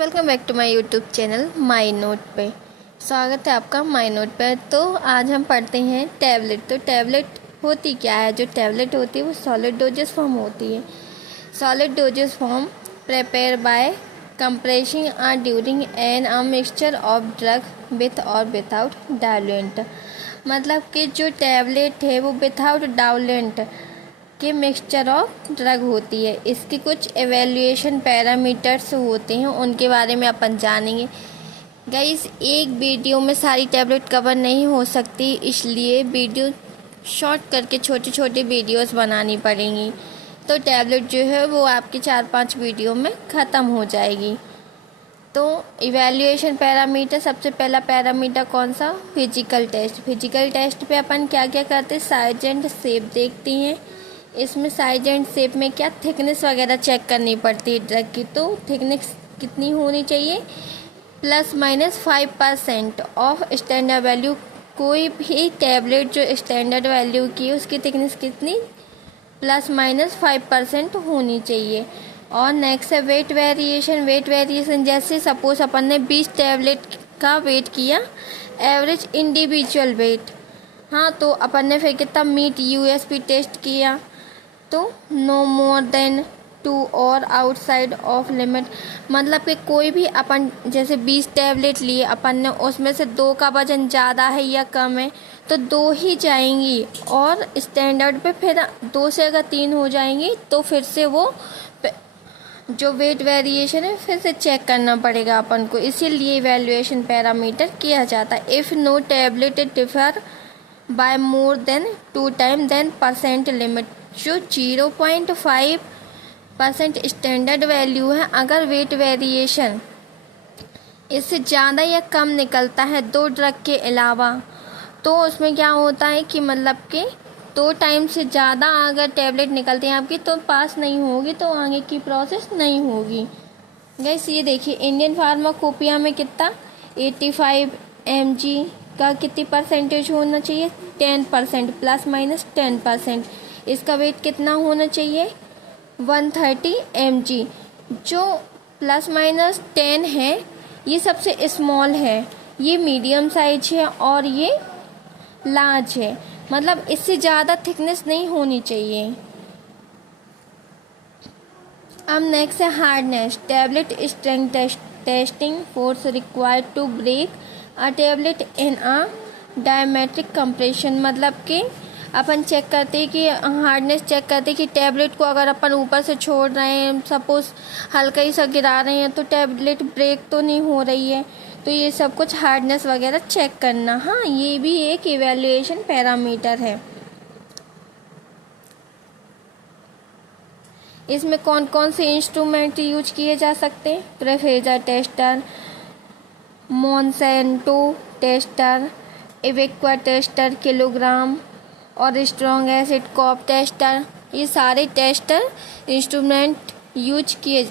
Welcome back to my YouTube channel my note पे। स्वागत है आपका माई नोट पे। तो आज हम पढ़ते हैं टैबलेट। तो टैबलेट होती क्या है? जो टैबलेट होती है वो सॉलिड डोजेस फॉर्म होती है। Solid doses form prepare by compressing during an mixture of drug with और विदाउट डायलुएंट। मतलब कि जो टैबलेट है वो विदाउट डायलुएंट के मिक्सचर ऑफ ड्रग होती है। इसके कुछ एवेल्यूएशन पैरामीटर्स होते हैं, उनके बारे में अपन जानेंगे। गाइस, एक वीडियो में सारी टैबलेट कवर नहीं हो सकती, इसलिए वीडियो शॉर्ट करके छोटे छोटे वीडियोस बनानी पड़ेंगी। तो टैबलेट जो है वो आपकी 4-5 वीडियो में ख़त्म हो जाएगी। तो इवैल्यूएशन पैरामीटर, सबसे पहला पैरामीटर कौन सा? Physical test. फिजिकल टेस्ट पे अपन क्या क्या करते हैं? साइज एंड शेप देखते हैं। इसमें साइज एंड शेप में क्या थिकनेस वगैरह चेक करनी पड़ती है ड्रग की। तो थिकनेस कितनी होनी चाहिए? ±5% ऑफ स्टैंडर्ड वैल्यू। कोई भी टैबलेट जो स्टैंडर्ड वैल्यू की है उसकी थिकनेस कितनी? ±5% होनी चाहिए। और नेक्स्ट है वेट वेरिएशन। वेट वेरिएशन जैसे सपोज अपन ने 20 टैबलेट का वेट किया, एवरेज इंडिविजुअल वेट। हाँ, तो अपन ने फिर कितना मीट यूएसपी टेस्ट किया, तो नो मोर देन 2 और आउटसाइड ऑफ लिमिट। मतलब कि कोई भी अपन जैसे 20 टैबलेट लिए अपन ने, उसमें से 2 का वजन ज़्यादा है या कम है तो 2 ही जाएंगी। और स्टैंडर्ड पे फिर 2 से अगर 3 हो जाएंगी तो फिर से वो जो वेट वेरिएशन है फिर से चेक करना पड़ेगा अपन को। इसीलिए इवैल्यूएशन पैरामीटर किया जाता है। If no tablet differ by more than 2 time then percent limit. जो 0.5% स्टैंडर्ड वैल्यू है, अगर वेट वेरिएशन इससे ज़्यादा या कम निकलता है 2 ड्रग के अलावा, तो उसमें क्या होता है कि मतलब कि 2 टाइम से ज़्यादा अगर टैबलेट निकलती हैं आपकी तो पास नहीं होगी, तो आगे की प्रोसेस नहीं होगी। गाइस, ये देखिए इंडियन फार्माकोपिया में कितना 85 mg का कितनी परसेंटेज होना चाहिए? 10%, ±10%। इसका वेट कितना होना चाहिए? 130 mg। जो ±10 है ये सबसे स्मॉल है, ये मीडियम साइज है और ये लार्ज है। मतलब इससे ज़्यादा थिकनेस नहीं होनी चाहिए। अब नेक्स्ट है hardness. Tablet strength testing force required to break a tablet in a diametric compression. मतलब कि अपन चेक करते हैं कि हार्डनेस चेक करते हैं कि टैबलेट को अगर अपन ऊपर से छोड़ रहे हैं, सपोज हल्का ही सा गिरा रहे हैं, तो टैबलेट ब्रेक तो नहीं हो रही है। तो ये सब कुछ हार्डनेस वगैरह चेक करना, हाँ, ये भी एक इवैल्यूएशन पैरामीटर है। इसमें कौन कौन से इंस्ट्रूमेंट यूज किए जा सकते हैं? Pfizer tester, Monsanto tester, Erweka tester, kilogram और स्ट्रॉन्ग एसिड कॉप टेस्टर। ये सारे टेस्टर इंस्ट्रूमेंट यूज किए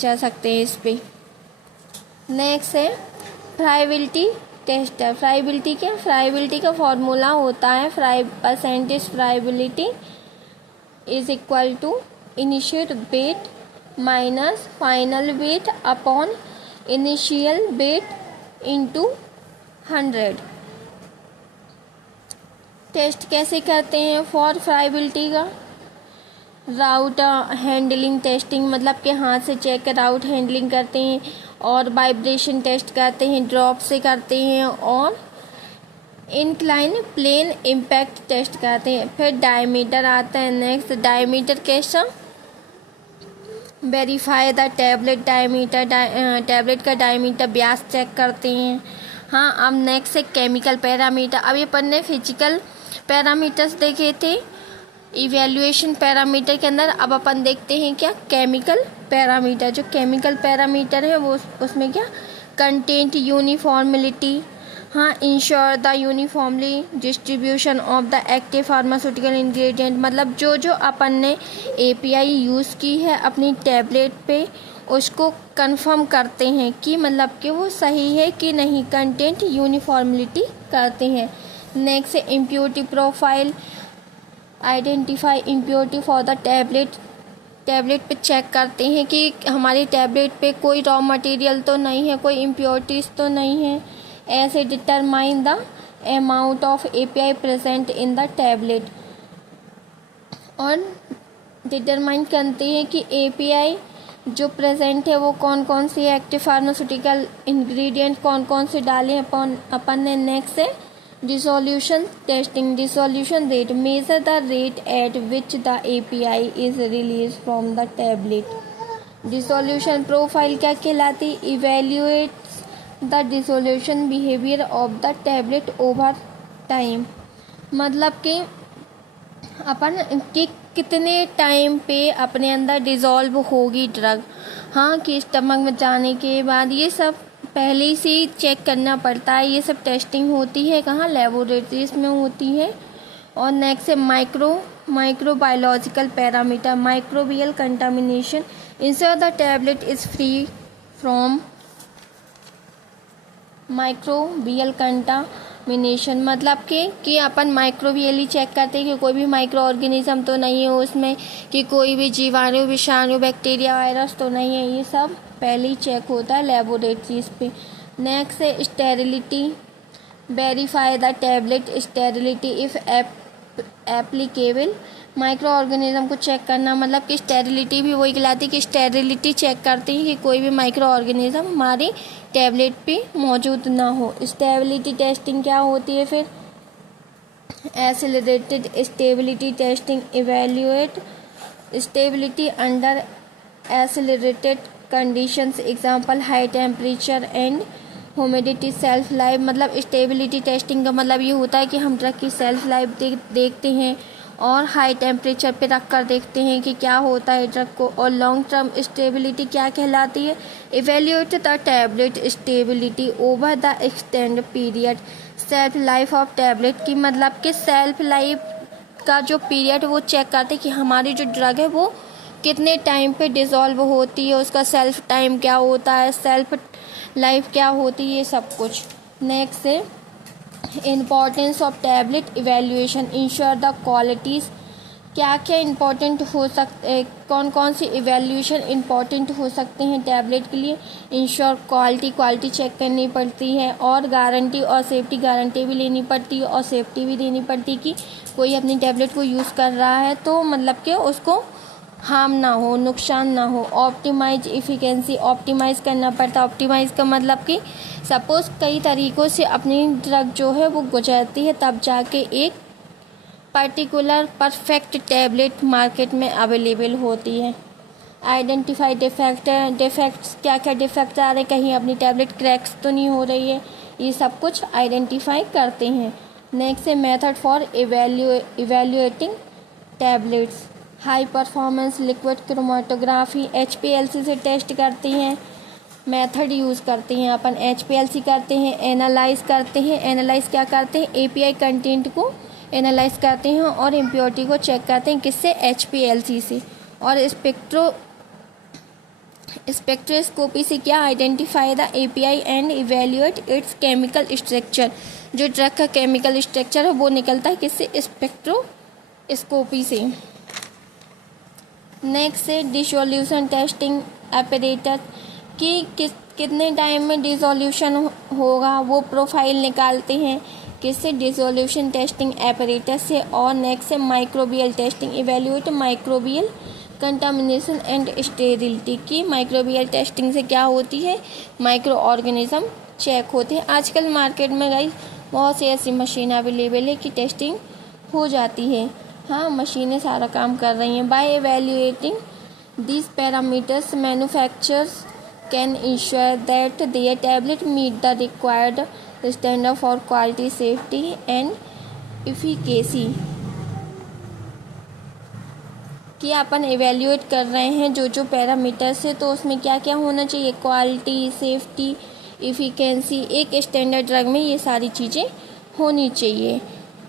जा सकते हैं इस पे। नेक्स्ट है फ्राइबिलिटी टेस्टर। फ्राइबिलिटी क्या? फ्राइबिलिटी का फॉर्मूला होता है percentage friability is equal to initial weight minus final weight upon initial weight into 100। Test कैसे करते हैं फॉर फ्राइबिलिटी का? राउट हैंडलिंग टेस्टिंग, मतलब कि हाथ से चेक राउट हैंडलिंग करते हैं, और वाइब्रेशन टेस्ट करते हैं, ड्रॉप से करते हैं, और इंक्लाइन प्लेन इम्पैक्ट टेस्ट करते हैं। फिर डायमीटर आता है। नेक्स्ट डायमीटर कैसा? Verify the tablet diameter. Tablet का डायमीटर व्यास चेक करते हैं। हाँ, अब नेक्स्ट है केमिकल पैरामीटर। अभी अपन ने फिजिकल पैरामीटर्स देखे थे इवैल्यूएशन पैरामीटर के अंदर। अब अपन देखते हैं क्या? Chemical parameter. जो केमिकल पैरामीटर है वो उसमें क्या? कंटेंट यूनिफॉर्मिलिटी, हाँ, ensure the uniformly distribution of the active pharmaceutical ingredient. मतलब जो जो अपन ने एपीआई यूज़ की है अपनी टैबलेट पे, उसको कंफर्म करते हैं कि मतलब कि वो सही है कि नहीं, कंटेंट यूनिफॉर्मिलिटी करते हैं। नेक्स्ट है impurity profile. Identify impurity for the tablet tablet पे चेक करते हैं कि हमारी टैबलेट पे कोई रॉ मटेरियल तो नहीं है, कोई इम्प्योरिटीज़ तो नहीं है। ऐसे determine the amount of API present in the tablet, और डिटरमाइन करते हैं कि API जो प्रेजेंट है वो कौन कौन सी एक्टिव फार्मास्यूटिकल इंग्रेडिएंट कौन कौन से डाले अपन ने। नेक्स्ट है dissolution testing, dissolution rate, measure the rate at which the API is release from the tablet. Dissolution profile क्या कहलाती, evaluates the dissolution behaviour of the tablet over time, मतलब कि अपन कि कितने टाइम पे अपने अंदर डिज़ोल्व होगी ड्रग, हाँ, कि स्टमक में जाने के बाद, ये सब पहले से ही चेक करना पड़ता है। ये सब टेस्टिंग होती है कहाँ, लेबोरेटरीज में होती है। और नेक्स्ट है microbiological parameter, microbial contamination, ensure the tablet is free from microbial contamination, मतलब कि अपन माइक्रोबियली चेक करते हैं कि कोई भी माइक्रो ऑर्गेनिज्म तो नहीं है उसमें, कि कोई भी जीवाणु, विषाणु, बैक्टीरिया, वायरस तो नहीं है। ये सब पहले ही चेक होता है लेबोरेटरीज पे। नेक्स्ट है sterility, verify the tablet sterility if applicable, micro organism को चेक करना, मतलब कि स्टेरिलिटी भी वही कहलाती है कि स्टेरिलिटी चेक करते हैं कि कोई भी माइक्रो ऑर्गेनिज्म हमारी टैबलेट पे मौजूद ना हो। स्टेबिलिटी टेस्टिंग क्या होती है फिर, accelerated stability testing, evaluate stability under accelerated conditions, example high temperature and humidity, self life, मतलब स्टेबिलिटी टेस्टिंग का मतलब ये होता है कि हम ड्रग की सेल्फ लाइफ देखते हैं और हाई टेम्परेचर पे रख कर देखते हैं कि क्या होता है ड्रग को। और लॉन्ग टर्म स्टेबिलिटी क्या कहलाती है, evaluate the tablet stability over the extend period, self life of tablet की, मतलब कि सेल्फ लाइफ का जो पीरियड वो चेक करते हैं कि हमारी जो ड्रग है वो कितने टाइम पे डिज़ोल्व होती है, उसका सेल्फ टाइम क्या होता है, सेल्फ लाइफ क्या होती है, ये सब कुछ। नेक्स्ट है importance of tablet evaluation, ensure the qualities, क्या क्या इम्पोर्टेंट हो सकते, कौन कौन सी इवेल्युएशन इम्पॉर्टेंट हो सकते हैं टैबलेट के लिए। इंश्योर क्वालिटी चेक करनी पड़ती है, और गारंटी और सेफ्टी गारंटी भी लेनी पड़ती है, और सेफ्टी भी देनी पड़ती है कि कोई अपनी टैबलेट को यूज़ कर रहा है तो मतलब कि उसको हार्म ना हो, नुकसान ना हो। ऑप्टिमाइज इफ़िकेंसी, ऑप्टिमाइज़ करना पड़ता है। ऑप्टिमाइज़ का मतलब कि सपोज़ कई तरीक़ों से अपनी ड्रग जो है वो गुजरती है, तब जाके एक पर्टिकुलर परफेक्ट टैबलेट मार्केट में अवेलेबल होती है। आइडेंटिफाई डिफेक्ट्स, क्या क्या डिफेक्ट आ रहे, कहीं अपनी टैबलेट क्रैक्स तो नहीं हो रही है, ये सब कुछ आइडेंटिफाई करते हैं। नेक्स्ट है method for evaluating tablets, high performance liquid chromatography, HPLC से टेस्ट करते हैं, मेथड यूज़ करते हैं अपन, HPLC करते हैं, एनालाइज करते हैं। एनालाइज क्या करते हैं, API कंटेंट को एनालाइज करते हैं और इम्प्योरिटी को चेक करते हैं, किससे, HPLC से। और स्पेक्ट्रोस्कोपी से क्या, identify the API and evaluate it's chemical structure, जो ड्रग का केमिकल स्ट्रक्चर है वो निकलता है किससे, स्पेक्ट्रोस्कोपी से। नेक्स्ट है डिसोल्यूशन टेस्टिंग एपरेटस, कि कितने टाइम में डिसोल्यूशन होगा वो प्रोफाइल निकालते हैं, किससे, डिसोल्यूशन टेस्टिंग एपरेटस से। और नेक्स्ट है microbial testing, evaluate microbial contamination and sterility, की माइक्रोबियल टेस्टिंग से क्या होती है, माइक्रो ऑर्गेनिज्म चेक होते हैं। आजकल मार्केट में गई बहुत सी ऐसी मशीन अवेलेबल है कि टेस्टिंग हो जाती है, हाँ, मशीनें सारा काम कर रही हैं। By evaluating these parameters manufacturers can ensure that their tablet meet the required standard for quality, safety and efficacy, कि अपन एवेल्युएट कर रहे हैं जो पैरामीटर्स है तो उसमें क्या क्या होना चाहिए, क्वालिटी, सेफ्टी, इफिकेंसी, एक स्टैंडर्ड ड्रग में ये सारी चीज़ें होनी चाहिए।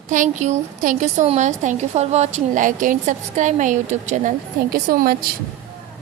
Thank you so much. Thank you for watching. Like and subscribe my YouTube channel. Thank you so much.